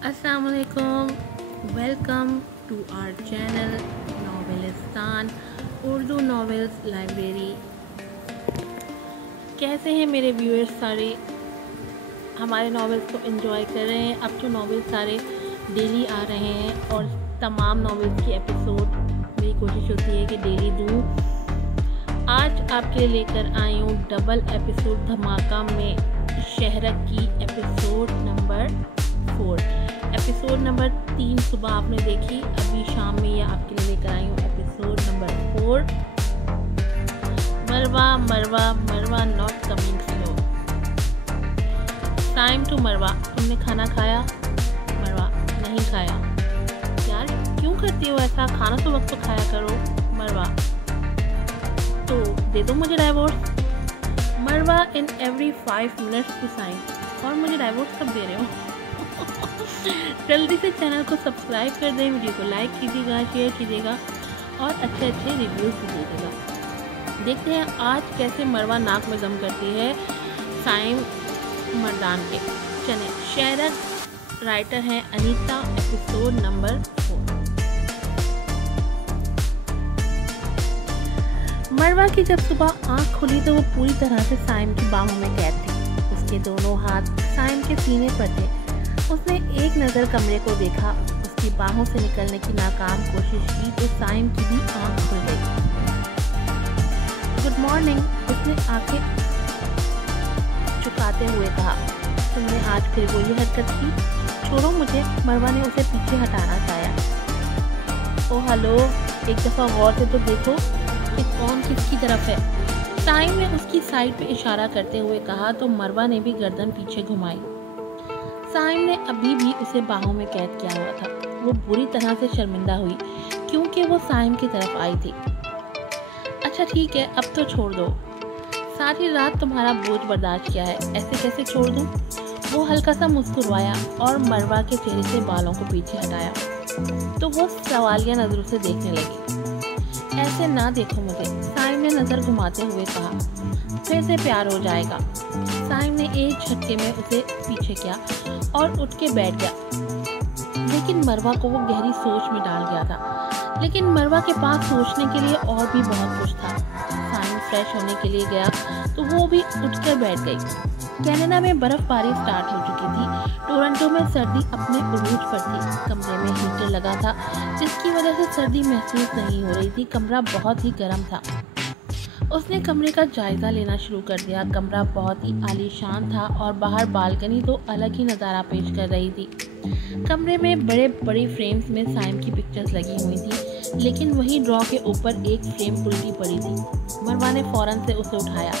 अस्सलाम वालेकुम, welcome to our channel Novelistan Urdu novels library. कैसे हैं मेरे व्यूअर्स? सारे हमारे नॉवेल्स को एंजॉय कर रहे हैं। अब जो नॉवेल्स सारे डेली आ रहे हैं और तमाम नॉवेल्स की एपिसोड मेरी कोशिश होती है कि डेली दूँ। आज आपके लिए लेकर आई हूँ डबल एपिसोड धमाका में शहरक की एपिसोड नंबर 4। एपिसोड नंबर 3 सुबह आपने देखी, अभी शाम में यह आपके लिए लेकर आई हूँ episode number 4। Marwa Marwa Marwa not coming slow. Time to Marwa, तुमने खाना खाया? मरवा, नहीं खाया। यार क्यों करती हो ऐसा? खाना तो वक्त तो खाया करो। मरवा, तो दे दो मुझे divorce. Marwa, in every 5 minutes to sign. और मुझे डाइवोर्स कब दे रहे हो? जल्दी से चैनल को सब्सक्राइब कर दें, वीडियो को लाइक कीजिएगा, शेयर कीजिएगा और अच्छे अच्छे रिव्यूज़ भी दीजिएगा। देखते हैं आज कैसे मरवा नाक में दम करती है साइम मर्दान के। चले, शहरक राइटर हैं अनीता। Episode number 4। मरवा की जब सुबह आँख खुली तो वो पूरी तरह से साइम की बाहों में कैद थी। उसके दोनों हाथ साइम के सीने पर थे। उसने एक नज़र कमरे को देखा, उसकी बाहों से निकलने की नाकाम कोशिश की तो साइम की भी आँख खुल गई। गुड मॉर्निंग, उसने आंखें झुकाते हुए कहा। तुमने आज फिर वही हरकत की? छोड़ो मुझे। मरवा ने उसे पीछे हटाना चाहा। ओ हेलो, एक दफ़ा गौर से तो देखो कि कौन किसकी तरफ है। साइम ने उसकी साइड पे इशारा करते हुए कहा तो मरवा ने भी गर्दन पीछे घुमाई। साइम ने अभी भी उसे बाहों में कैद किया हुआ था। वो बुरी तरह से शर्मिंदा हुई क्योंकि वो साइम की तरफ आई थी। अच्छा ठीक है, अब तो छोड़ दो। सारी रात तुम्हारा बोझ बर्दाश्त किया है, ऐसे कैसे छोड़ दूँ? वो हल्का सा मुस्कुराया और मरवा के चेहरे से बालों को पीछे हटाया तो वो सवालिया नज़रों से देखने लगी। ऐसे ना देखो मुझे, साइम ने नज़र घुमाते हुए कहा। फिर से प्यार हो जाएगा। साइम ने एक झटके में उसे पीछे किया और उठ के बैठ गया। लेकिन मरवा को वो गहरी सोच में डाल गया था। लेकिन मरवा के पास सोचने के लिए और भी बहुत कुछ था। साइम फ्रेश होने के लिए गया तो वो भी उठकर बैठ गई। कनाडा में बर्फबारी स्टार्ट हो चुकी थी। टोरंटो में सर्दी अपने उरूज पर थी। कमरे में हीटर लगा था जिसकी वजह से सर्दी महसूस नहीं हो रही थी। कमरा बहुत ही गर्म था। उसने कमरे का जायज़ा लेना शुरू कर दिया। कमरा बहुत ही आलीशान था और बाहर बालकनी तो अलग ही नज़ारा पेश कर रही थी। कमरे में बड़े बड़े फ्रेम्स में साइम की पिक्चर्स लगी हुई थी, लेकिन वही ड्रॉ के ऊपर एक फ्रेम उल्टी पड़ी थी। मरवा ने फ़ौरन से उसे उठाया।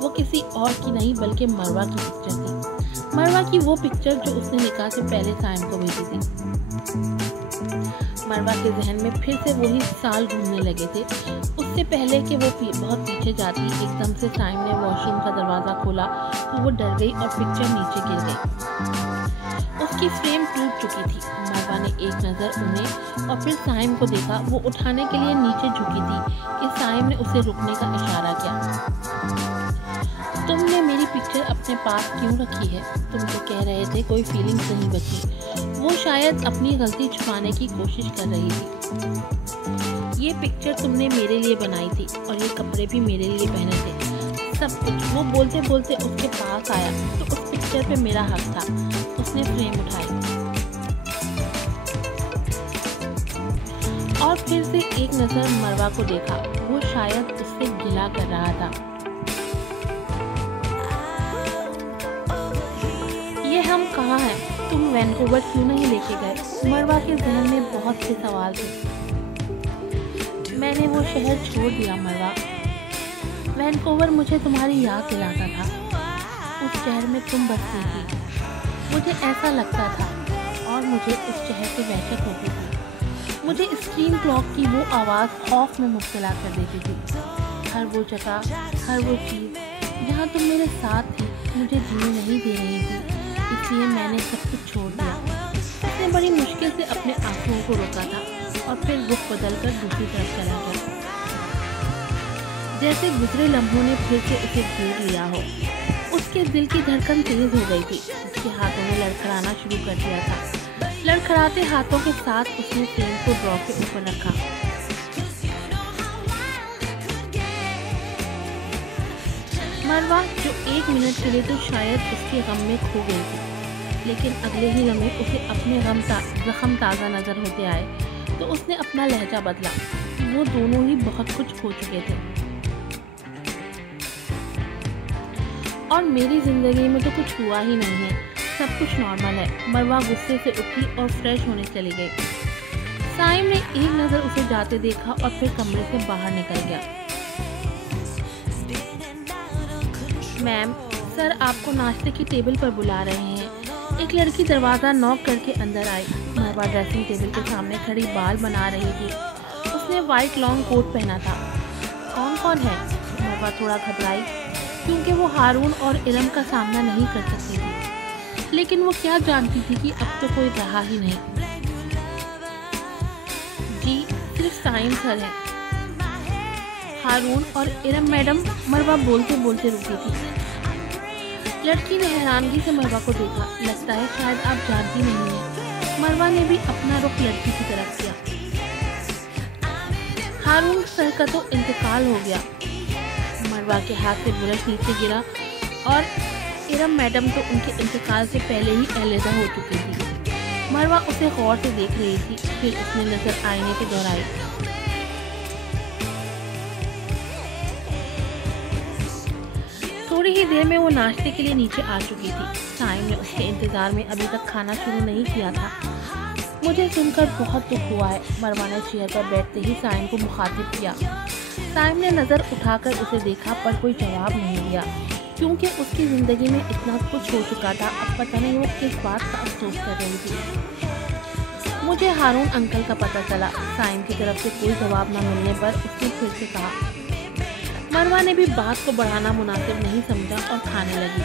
वो किसी और की नहीं बल्कि मरवा की पिक्चर थी। मरवा की वो पिक्चर जो उसने निकाह से पहले साइम को भेजी थी। मरवा के जहन में फिर से वही साल घूमने लगे थे। उससे पहले कि वो बहुत पीछे जाती, एकदम से साइम ने वॉशरूम का दरवाज़ा खोला तो वो डर गई और पिक्चर नीचे गिर गई। उसकी फ्रेम टूट चुकी थी। मरवा ने एक नज़र उन्हें और फिर साइम को देखा। वो उठाने के लिए नीचे झुकी थी कि साइम ने उसे रुकने का इशारा किया। तुमने मेरी पिक्चर अपने पास क्यों रखी है? तुम तो कह रहे थे कोई फीलिंग्स नहीं बची। वो शायद अपनी गलती छुपाने की कोशिश कर रही थी। ये पिक्चर तुमने मेरे लिए बनाई थी और ये कपड़े भी मेरे लिए पहने थे, सब कुछ। वो बोलते बोलते उसके पास आया तो उस पिक्चर पे मेरा हक था। उसने फ्रेम उठाई और फिर से एक नज़र मरवा को देखा। वो शायद उससे गिला कर रहा था। ये हम कहाँ हैं? तुम वैनकूवर क्यों नहीं लेके गए? मरवा के जहन में बहुत से सवाल थे। मैंने वो शहर छोड़ दिया मरवा। वैनकूवर मुझे तुम्हारी याद दिलाता था। उस शहर में तुम बसती थी, मुझे ऐसा लगता था और मुझे उस शहर से वहशत होती थी। मुझे स्क्रीन क्लॉक की वो आवाज़ खौफ में मुब्तला कर देती थी। हर वो जगह, हर वो चीज़ जहाँ तुम मेरे साथ थी मुझे जीने नहीं दे रही थी, इसलिए मैंने सब कुछ छोड़ दिया। उसने बड़ी मुश्किल से अपने आंसुओं को रोका था और फिर रुख बदलकर दूसरी तरफ चला गया। जैसे गुजरे लम्हों ने फिर से उसे घेर लिया हो। उसके दिल की धड़कन तेज हो गई थी। उसके हाथों ने लड़खड़ाना शुरू कर दिया था। लड़खड़ाते हाथों के साथ उसने फ्रेम को ड्रॉ के ऊपर रखा। मरवा, जो 1 मिनट के लिए तो शायद उसके गम में खो गई थी, लेकिन अगले ही लम्हे उसे अपने जख्म ताज़ा नजर होते आए तो उसने अपना लहजा बदला। वो दोनों ही बहुत कुछ खो चुके थे और मेरी जिंदगी में तो कुछ हुआ ही नहीं है, सब कुछ नॉर्मल है। मरवा गुस्से से उठी और फ्रेश होने चली गई। साइम ने एक नज़र उसे जाते देखा और फिर कमरे से बाहर निकल गया। मैम, सर आपको नाश्ते की टेबल पर बुला रहे हैं। एक लड़की दरवाज़ा नॉक करके अंदर आई। मरवा ड्रेसिंग टेबल के सामने खड़ी बाल बना रही थी। उसने वाइट लॉन्ग कोट पहना था। कौन है? मरवा थोड़ा घबराई, क्योंकि वो हारून और इरम का सामना नहीं कर सकती थी, लेकिन वो क्या जानती थी कि अब तो कोई रहा ही नहीं। जी, सिर्फ साइम सर है। हारून और इरम मैडम, मरवा बोलते बोलते रुकी थी। लड़की ने हैरानगी से मरवा को देखा। लगता है शायद आप जानती नहीं है। मरवा ने भी अपना रुख लड़की की तरफ किया। हारून सर का तो इंतकाल हो गया। मरवा के हाथ से ब्रश नीचे गिरा और इरम मैडम तो उनके इंतकाल से पहले ही अलहदा हो चुकी थी। मरवा उसे गौर से देख रही थी, फिर उसने नजर आईने पे दोहराई। थोड़ी ही देर में वो नाश्ते के लिए नीचे आ चुकी थी। साइम ने उसके इंतज़ार में अभी तक खाना शुरू नहीं किया था। मुझे सुनकर बहुत दुख हुआ है। मरवा ने चेयर पर बैठते ही साइम को मुखातिब किया। साइम ने नज़र उठाकर उसे देखा पर कोई जवाब नहीं दिया, क्योंकि उसकी ज़िंदगी में इतना कुछ हो चुका था। अब पता नहीं वो किस बात का अफसोस कर रही थी। मुझे हारून अंकल का पता चला। साइम की तरफ से कोई जवाब न मिलने पर उसने फिर से कहा। मरवा ने भी बात को बढ़ाना मुनासिब नहीं समझा और खाने लगी।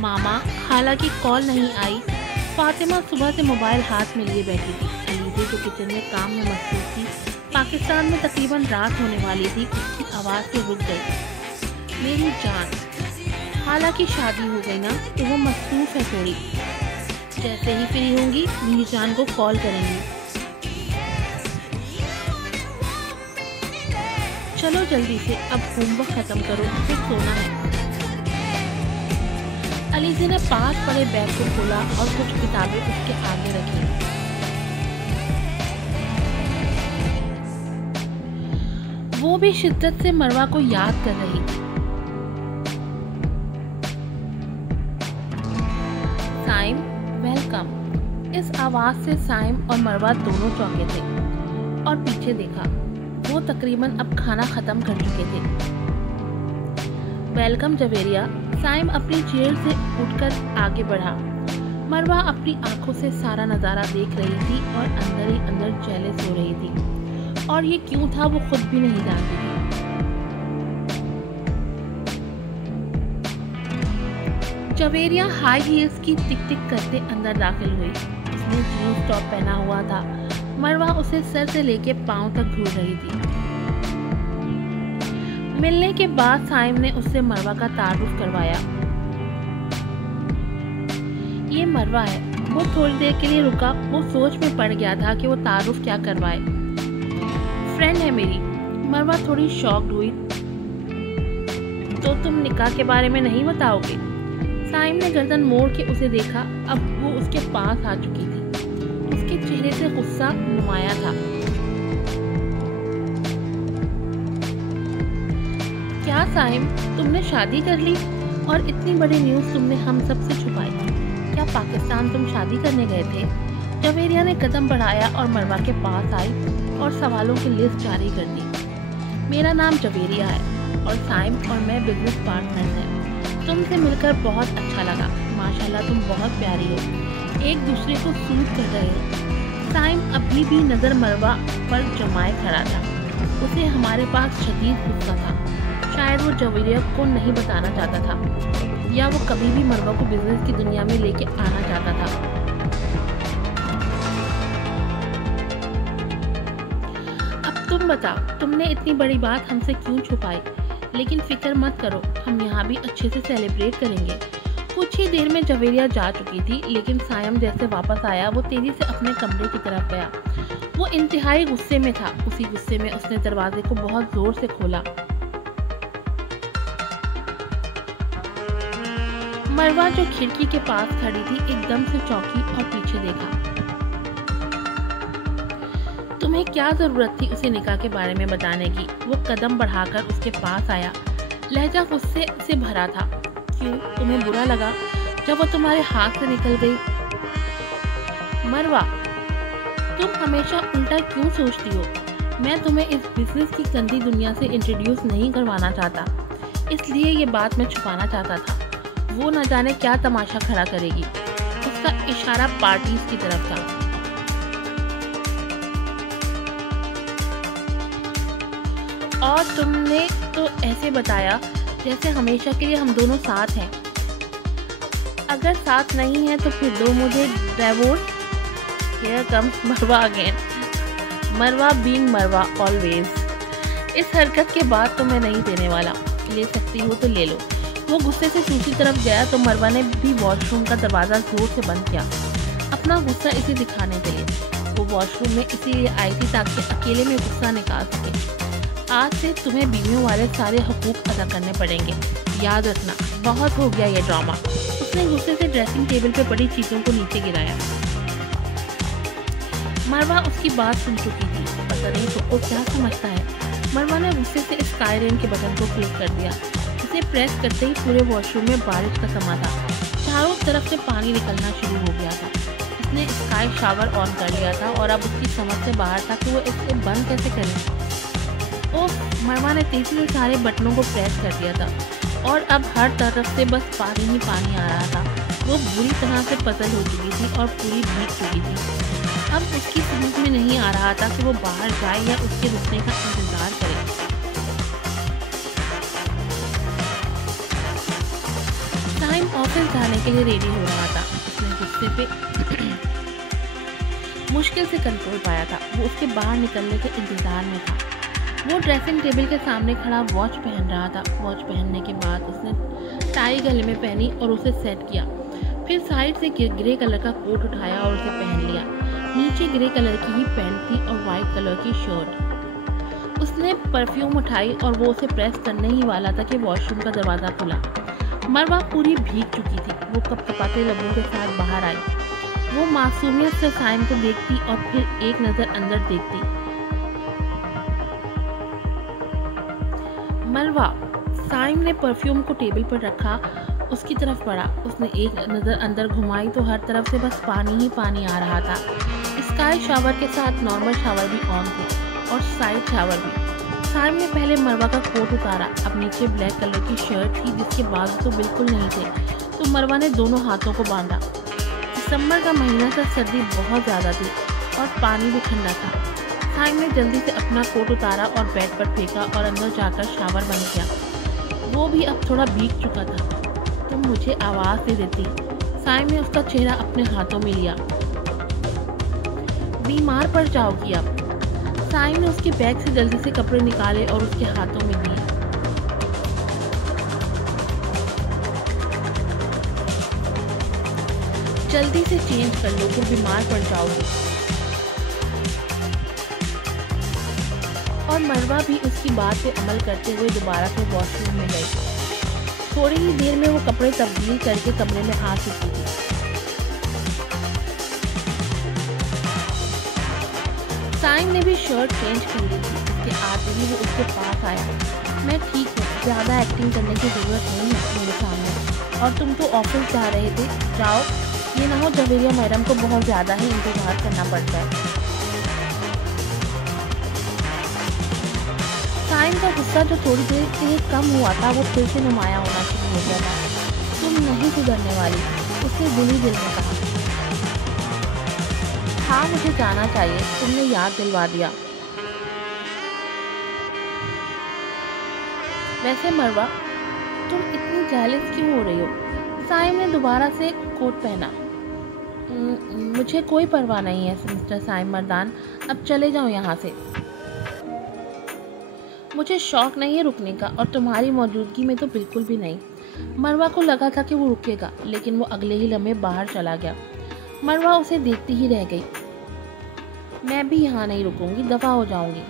मामा, हालांकि कॉल नहीं आई। फातिमा सुबह से मोबाइल हाथ में लिए बैठी थी। अलीज़े जो किचन में काम में मसरूफ थी, पाकिस्तान में तकरीबन रात होने वाली थी, उसकी आवाज़ से रुक गई। मेरी जान, हालांकि शादी हो गई ना तो वो मसरूफ है थोड़ी। जैसे ही फ्री होंगी मेरी जान को कॉल करेंगी। चलो जल्दी से, अब होमवर्क खत्म करो, फिर सोना है। अलीज़े ने पास पड़े बैग को खोला और कुछ किताबें उसके आगे रखी। वो भी शिद्दत से मरवा को याद कर रही थी। साइम, वेलकम। इस आवाज से साइम और मरवा दोनों चौंके थे और पीछे देखा। वो तकरीबन अब खाना खत्म कर चुके थे। वेलकम जवेरिया। साइम अपनी चेयर से उठकर आगे बढ़ा। मरवा अपनी आंखों से सारा नज़ारा देख रही थी और अंदर ही अंदर जेलस हो रही थी, और ये क्यों था वो खुद भी नहीं जानती थी। जवेरिया हाई हील्स की टिक टिक करते अंदर दाखिल हुई। उसने जीन्स टॉप पहना हुआ था। मरवा उसे सर से लेके पांव तक घूर रही थी। मिलने के बाद साइम ने उससे मरवा का तारुफ करवाया। ये मरवा है। वो थोड़ी देर के लिए रुका। वो सोच में पड़ गया था कि वो तारुफ क्या करवाए। फ्रेंड है मेरी। मरवा थोड़ी शॉक्ड हुई। तो तुम निकाह के बारे में नहीं बताओगे? साइम ने गर्दन मोड़ के उसे देखा। अब वो उसके पास आ चुकी थी। उसके चेहरे से गुस्सा नुमाया था। क्या साइम, तुमने शादी कर ली और इतनी बड़ी न्यूज़ तुमने हम सब से छुपाई? क्या पाकिस्तान तुम शादी करने गए थे? जवेरिया ने कदम बढ़ाया और मरवा के पास आई और सवालों की लिस्ट जारी कर दी। मेरा नाम जवेरिया है और साइम और मैं बिजनेस पार्टनर हैं। तुमसे मिलकर बहुत अच्छा लगा। माशाल्लाह तुम बहुत प्यारी हो, एक दूसरे को सूट कर रहे हो। साइम अभी भी नज़र मरवा पर जमाए खड़ा था। उसे हमारे पास शदीद गुस्सा था। शायद वो जवेरिया को नहीं बताना चाहता था, या वो कभी भी मरवा को बिजनेस की दुनिया में लेके आना चाहता था। अब तुम बताओ, तुमने इतनी बड़ी बात हमसे क्यों छुपाई? लेकिन फिक्र मत करो, हम यहाँ भी अच्छे से सेलिब्रेट करेंगे। कुछ ही देर में जवेरिया जा चुकी थी, लेकिन सायम जैसे वापस आया वो तेजी से अपने कमरे की तरफ गया। वो इंतहाई गुस्से में था। उसी गुस्से में उसने दरवाजे को बहुत जोर से खोला। मरवा जो खिड़की के पास खड़ी थी एकदम से चौंकी और पीछे देखा। तुम्हें क्या जरूरत थी उसे निकाह के बारे में बताने की? वो कदम बढ़ाकर उसके पास आया। लहजा गुस्से से भरा था। क्यों, तुम्हें बुरा लगा जब वो तुम्हारे हाथ से निकल गई? मरवा, तुम हमेशा उल्टा क्यों सोचती हो? मैं तुम्हें इस बिजनेस की गंदी दुनिया से इंट्रोड्यूस नहीं करवाना चाहता, इसलिए ये बात मैं छुपाना चाहता था। वो न जाने क्या तमाशा खड़ा करेगी। उसका इशारा पार्टीज की तरफ था। और तुमने तो ऐसे बताया जैसे हमेशा के लिए हम दोनों साथ हैं। अगर साथ नहीं है तो फिर दो मुझे डिवोर्स। Here comes मरवा अगेन। मरवा बीइंग मरवा ऑलवेज। इस हरकत के बाद तो मैं नहीं देने वाला। ले सकती हो तो ले लो। वो गुस्से से दूसरी तरफ गया तो मरवा ने भी वॉशरूम का दरवाज़ा जोर से बंद किया, अपना गुस्सा इसे दिखाने के लिए। वो वॉशरूम में इसीलिए आई थी ताकि अकेले में गुस्सा निकाल सके। आज से तुम्हें बीवियों वाले सारे हकूक अदा करने पड़ेंगे, याद रखना। बहुत हो गया ये ड्रामा। उसने गुस्से से ड्रेसिंग टेबल पे पड़ी चीज़ों को नीचे गिराया। मरवा उसकी बात सुन चुकी थी। पता नहीं तो क्या समझता है। मरवा ने गुस्से से स्काई के बटन को क्लिक कर दिया। उसे प्रेस करते ही पूरे वॉशरूम में बारिश का समा था। चारों तरफ से पानी निकलना शुरू हो गया था। उसने स्काई शावर ऑन कर लिया था और अब उसकी समझ से बाहर था कि वो इसे बंद कैसे करे। मरवा ने तेजी से सारे बटनों को प्रेस कर दिया था और अब हर तरफ से बस पानी ही पानी आ रहा था। वो बुरी तरह से पजल हो चुकी थी और पूरी भीग चुकी थी। अब उसकी समझ में नहीं आ रहा था कि वो बाहर जाए या उसके रुकने का इंतजार करे। टाइम ऑफिस जाने के लिए रेडी हो रहा था। उसने गुस्से पे मुश्किल से कंट्रोल पाया था। वो उसके बाहर निकलने के इंतजार में था। वो ड्रेसिंग टेबल के सामने खड़ा वॉच पहन रहा था। वॉच पहनने के बाद उसने टाई गले में पहनी और उसे सेट किया। फिर साइड से ग्रे कलर का कोट उठाया और उसे पहन लिया। नीचे ग्रे कलर की ही पैंट थी और वाइट कलर की शर्ट। उसने परफ्यूम उठाई और वो उसे प्रेस करने ही वाला था कि वॉशरूम का दरवाज़ा खुला। मरवा पूरी भीग चुकी थी। वो कपकपाते लबों के साथ बाहर आई। वो मासूमियत से साइम को देखती और फिर एक नज़र अंदर देखती। मरवा, साइम ने परफ्यूम को टेबल पर रखा, उसकी तरफ बढ़ा। उसने एक नज़र अंदर घुमाई तो हर तरफ से बस पानी ही पानी आ रहा था। स्काई शावर के साथ नॉर्मल शावर भी ऑन थे और साइड शावर भी। साइम ने पहले मरवा का कोट उतारा। अब नीचे ब्लैक कलर की शर्ट थी जिसके बाजू तो बिल्कुल नहीं थे, तो मरवा ने दोनों हाथों को बांधा। दिसंबर का महीना था, सर्दी बहुत ज़्यादा थी और पानी भी ठंडा था। साइम ने जल्दी से अपना कोट उतारा और बेड पर फेंका और अंदर जाकर शावर बंद किया। वो भी अब थोड़ा भीग चुका था। तुम मुझे आवाज़ दे देती। साइम ने उसका चेहरा अपने हाथों में लिया। बीमार पड़ जाओगी अब। साइम ने उसके बैग से जल्दी से कपड़े निकाले और उसके हाथों में दिए। जल्दी से चेंज कर लो, फिर बीमार पड़ जाओगी। और मरवा भी उसकी बात पे अमल करते हुए दोबारा से वॉशरूम में गई। थोड़ी ही देर में वो कपड़े तब्दील करके कमरे में आ चुकी थी। साइम ने भी शर्ट चेंज कर ली थी। उसके आते ही वो उसके पास आया। मैं ठीक हूँ, ज़्यादा एक्टिंग करने की ज़रूरत नहीं है मेरे सामने। और तुम तो ऑफिस जा रहे थे, जाओ। ये ना हो जवेरिया मैडम को बहुत ज़्यादा ही इंतजार करना पड़ता है। साइम का गुस्सा जो थोड़ी देर के लिए कम हुआ था वो फिर से नुमाया होना शुरू हो गया था। तुम नहीं सुधरने वाली, उसने दिली दिल में कहा। हाँ, मुझे जाना चाहिए, तुमने याद दिलवा दिया। वैसे मरवा, तुम इतनी जेलस क्यों हो रही हो? साइम ने दोबारा से कोट पहना। मुझे कोई परवाह नहीं है मिस्टर साइम मर्दान, अब चले जाओ यहाँ से। मुझे शौक नहीं है रुकने का और तुम्हारी मौजूदगी में तो बिल्कुल भी नहीं। मरवा को लगा था कि वो रुकेगा, लेकिन वो अगले ही लम्हे बाहर चला गया। मरवा उसे देखती ही रह गई। मैं भी यहाँ नहीं रुकूंगी, दफा हो जाऊंगी।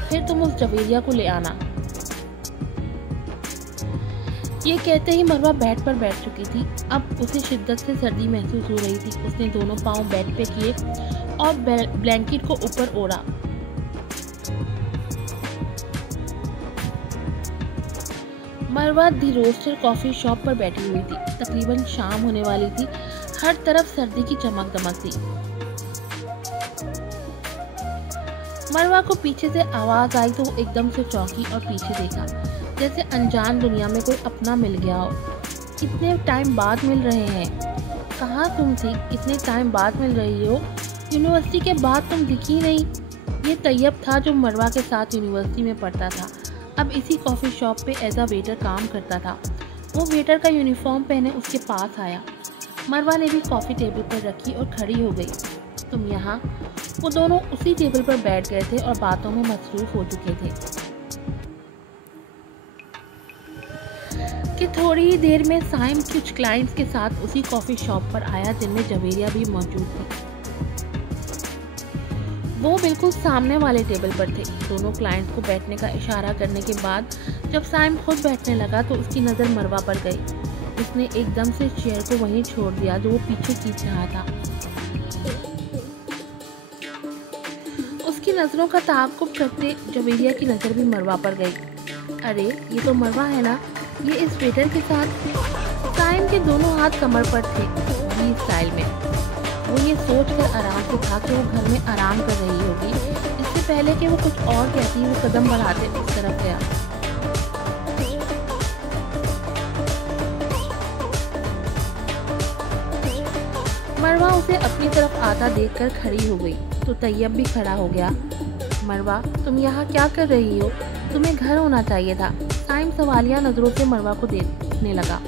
फिर तुम उस जवेरिया को ले आना। ये कहते ही मरवा बेड पर बैठ चुकी थी। अब उसे शिद्दत से सर्दी महसूस हो रही थी। उसने दोनों पाँव बेड पे किए और ब्लैंकेट को ऊपर ओढ़ा। मरवा दी रोस्टर कॉफी शॉप पर बैठी हुई थी। तकरीबन शाम होने वाली थी। हर तरफ सर्दी की चमक दमक थी। मरवा को पीछे से आवाज आई तो वो एकदम से चौंकी और पीछे देखा, जैसे अनजान दुनिया में कोई अपना मिल गया हो। कितने टाइम बाद मिल रहे हैं। कहाँ तुम थी? इतने टाइम बाद मिल रही हो। यूनिवर्सिटी के बाद तुम दिखी नहीं। ये तैयब था जो मरवा के साथ यूनिवर्सिटी में पढ़ता था। अब इसी कॉफ़ी शॉप पे एज अ वेटर काम करता था। वो वेटर का यूनिफॉर्म पहने उसके पास आया। मरवा ने भी कॉफ़ी टेबल पर रखी और खड़ी हो गई। तुम यहाँ? वो दोनों उसी टेबल पर बैठ गए थे और बातों में मसरूफ़ हो चुके थे कि थोड़ी ही देर में साइम कुछ क्लाइंट्स के साथ उसी कॉफ़ी शॉप पर आया, जिनमें जवेरिया भी मौजूद थी। वो बिल्कुल सामने वाले टेबल पर थे। दोनों क्लाइंट्स को बैठने का इशारा करने के बाद जब साइम खुद बैठने लगा तो उसकी नज़र मरवा पर गई। उसने एकदम से चेयर को वहीं छोड़ दिया जो वो पीछे खींच रहा था। उसकी नज़रों का ताक़ुब करते जवेरिया की नज़र भी मरवा पर गई। अरे ये तो मरवा है ना, ये इस वेटर के साथ। साइम के दोनों हाथ कमर पर थे, वी स्टाइल में। वो ये सोचकर आराम से था कि वो घर में आराम कर रही होगी। इससे पहले कि वो कुछ और कहती, वो कदम बढ़ाते उस तरफ गया। मरवा उसे अपनी तरफ आता देखकर खड़ी हो गई तो तैयब भी खड़ा हो गया। मरवा, तुम यहाँ क्या कर रही हो? तुम्हें घर होना चाहिए था। साइम सवालिया नज़रों से मरवा को देखने लगा।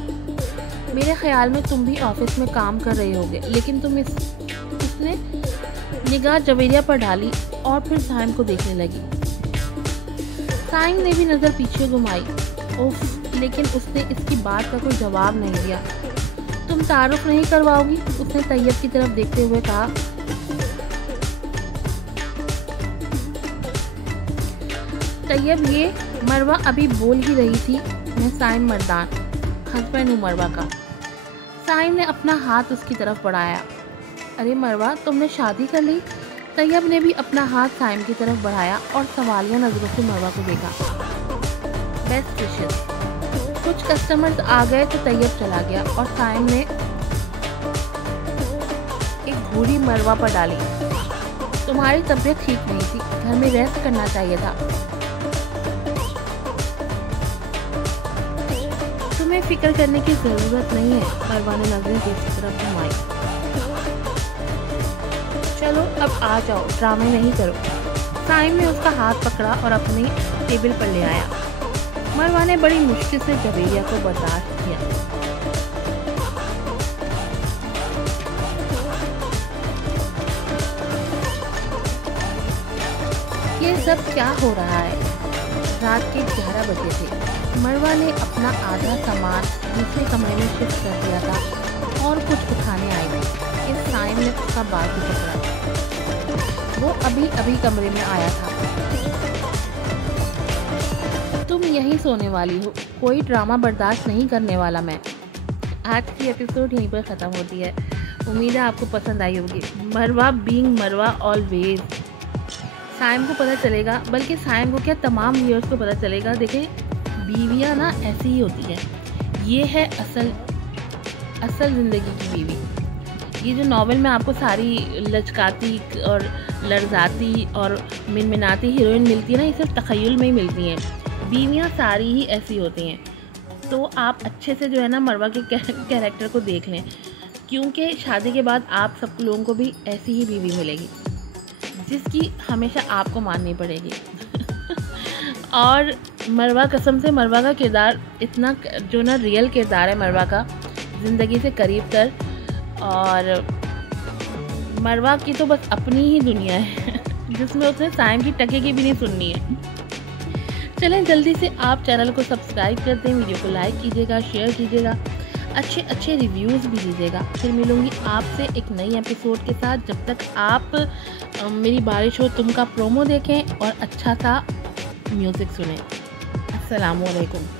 मेरे ख्याल में तुम भी ऑफिस में काम कर रहे होगे, लेकिन तुम उसने निगाह जवेरिया पर डाली और फिर साइम को देखने लगी। साइम ने भी नज़र पीछे घुमाई। उफ, लेकिन उसने इसकी बात का कोई जवाब नहीं दिया। तुम तारुफ नहीं करवाओगी? उसने तैयब की तरफ देखते हुए कहा। तैयब, ये मरवा अभी बोल ही रही थी। मैं साइम मर्दान, हस्बैंड हूँ मरवा का। साइम ने अपना हाथ उसकी तरफ बढ़ाया। अरे मरवा, तुमने शादी कर ली? तैयब ने भी अपना हाथ साइम की तरफ बढ़ाया और सवालिया नज़रों से मरवा को देखा। Best wishes. कुछ कस्टमर्स आ गए तो तैयब चला गया और साइम ने एक घूरी मरवा पर डाली। तुम्हारी तबीयत ठीक नहीं थी, घर में रेस्ट करना चाहिए था। तुम्हें फिक्र करने की ज़रूरत नहीं है। मरवा ने नजरें दूसरी तरफ घुमाई। चलो अब आ जाओ, ड्रामे नहीं करो। साइम ने उसका हाथ पकड़ा और अपनी टेबल पर ले आया। मरवा ने बड़ी मुश्किल से जवेरिया को बर्दाश्त किया। ये सब क्या हो रहा है? रात के 11 बजे थे। मरवा ने अपना आधा सामान दूसरे कमरे में शिफ्ट कर दिया था और कुछ उठाने आई थी कि साइम ने उसका बाजू पकड़ा। वो अभी अभी कमरे में आया था। तुम यहीं सोने वाली हो, कोई ड्रामा बर्दाश्त नहीं करने वाला मैं। आज की एपिसोड यहीं पर ख़त्म होती है। उम्मीद है आपको पसंद आई होगी। मरवा बीइंग मरवा ऑलवेज। साइम को पता चलेगा, बल्कि साइम को क्या तमाम व्यूअर्स को पता चलेगा। देखें, बीवियाँ ना ऐसी ही होती है। ये है असल ज़िंदगी की बीवी। ये जो नॉवेल में आपको सारी लचकाती और लड़जाती और मिनमिनाती हीरोइन मिलती है ना, ये सिर्फ तख़य्युल में ही मिलती हैं। बीवियाँ सारी ही ऐसी होती हैं। तो आप अच्छे से जो है ना मरवा के कैरेक्टर को देख लें, क्योंकि शादी के बाद आप सब लोगों को भी ऐसी ही बीवी मिलेगी जिसकी हमेशा आपको माननी पड़ेगी। और मरवा, कसम से मरवा का किरदार इतना जो ना रियल किरदार है मरवा का, ज़िंदगी से करीब कर। और मरवा की तो बस अपनी ही दुनिया है जिसमें उसने साइम की टके की भी नहीं सुननी है। चलें जल्दी से आप चैनल को सब्सक्राइब कर दें, वीडियो को लाइक कीजिएगा, शेयर कीजिएगा, अच्छे अच्छे रिव्यूज़ भी दीजिएगा। फिर मिलूँगी आपसे एक नई एपिसोड के साथ। जब तक आप मेरी बारिश हो तुम का प्रोमो देखें और अच्छा सा म्यूज़िक सुनें। अस्सलामुअलैकुम।